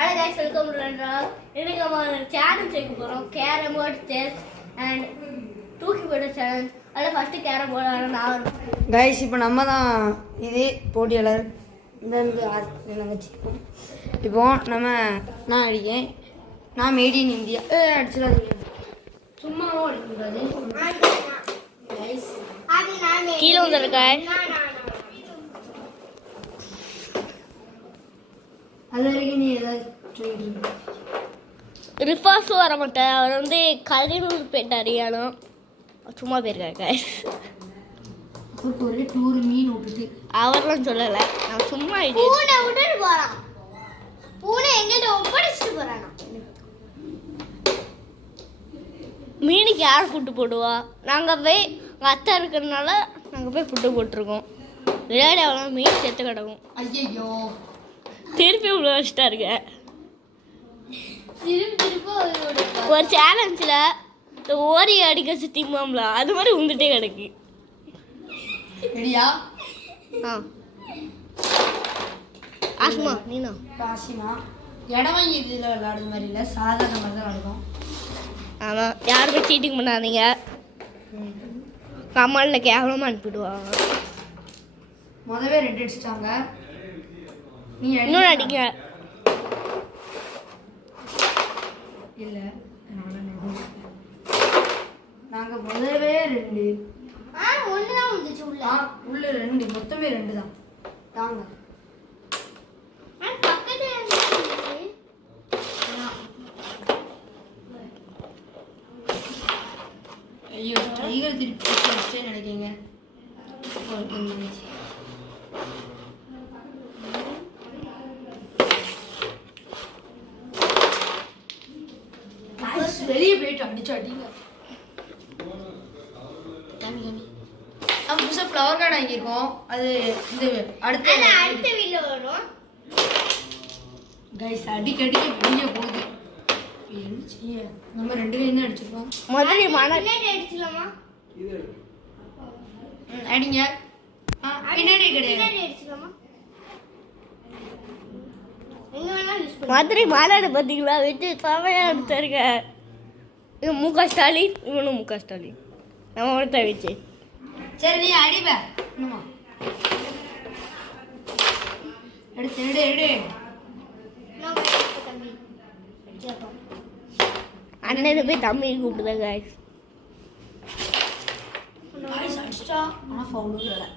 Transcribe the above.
Hello guys, welcome to Randra. இன்னைக்கு நம்ம challenge செய்ய போறோம். கேரம் போர்டு செஸ் அண்ட் தூக்கி போட சேலஞ்ச். அதுல ஃபர்ஸ்ட் கேரம் போர்டு நான் गाइस இப்போ நம்ம தான் இது போட்டியாளர் இந்த என்ன வச்சிருக்கோம். இப்போ நான் அடிக்கேன். நான் மேட் இன் இந்தியா அடிச்சிடாதீங்க. சும்மா அடிக்கூடாது. गाइस அது நான் கீழ வந்திருக்கேன். அது வரைக்கும் நீ ஏதாவது ரிஃபாஸும் வர மாட்டேன். அவர் வந்து கலைநூர் போயிட்டார். அறியாலும் சும்மா போயிருக்காரு guys. ஒரே டூர் மீன் விட்டுட்டு அவர்லாம் சொல்லலை. நான் சும்மா பூனை விட்டுட்டு போகிறான். பூனை எங்கள்கிட்ட ஒப்படைச்சிட்டு போகிறானா? மீனுக்கு யார் ஃபுட்டு போடுவா? நாங்கள் போய் எங்கள் அத்தை இருக்கிறதுனால நாங்கள் போய் ஃபுட்டு போட்டிருக்கோம். விளையாடி அவ்வளோ மீன் செத்து கிடக்கும். ஐயோ திருப்பி உள்ள வச்சுட்டாருங்க. ஒரு சேலஞ்சில் இந்த ஓரி அடிக்க சுத்திமாம்ல அது மாதிரி உந்துட்டே கிடக்கு. ரெடியா? ஆஸ்மா நீனா ஆசிமா இடம் வாங்கி இதில் விளையாடுற மாதிரி இல்லை, சாதாரண மாதிரி தான் விளையாடுவோம். ஆமாம், யாருக்கும் சீட்டிங் பண்ணாதீங்க. கமாலில் கேவலமாக அனுப்பிடுவாங்க. முதவே ரெட் அடிச்சிட்டாங்க. நீ இன்னொன்று அடிங்க. இல்லை நாங்கள் முதவே ரெண்டு ஒன்று தான் வந்துச்சு உள்ள. உள்ள ரெண்டு, மொத்தமே ரெண்டு தான். தாங்க ஐயோ டைகர் திருப்பி வச்சே நினைக்கீங்க. வெளியே போயிட்டு அடிச்சு அடிங்க. நம்ம புதுசாக ஃப்ளவர் கார்டு வாங்கியிருக்கோம். அது இந்த அடுத்த வீடியோ வரும் கைஸ். அடிக்க வெளியே போகுது. நம்ம ரெண்டு கையும் தான் அடிச்சிருக்கோம். முதல்ல அடிச்சலாமா? அடிங்க. பின்னாடி கிடையாது. மதுரை மாநாடு பார்த்தீங்களா? வச்சு செமையா எடுத்தாருங்க. இது முக ஸ்டாலின், இவனும் முக ஸ்டாலின். நம்ம ஒருத்த வச்சு சரி நீ அடிப்ப. எடுத்து எடு அண்ணன் போய் தம்பி கூப்பிடுதாங்க. ஆனால் ஃபவுல் வேலை.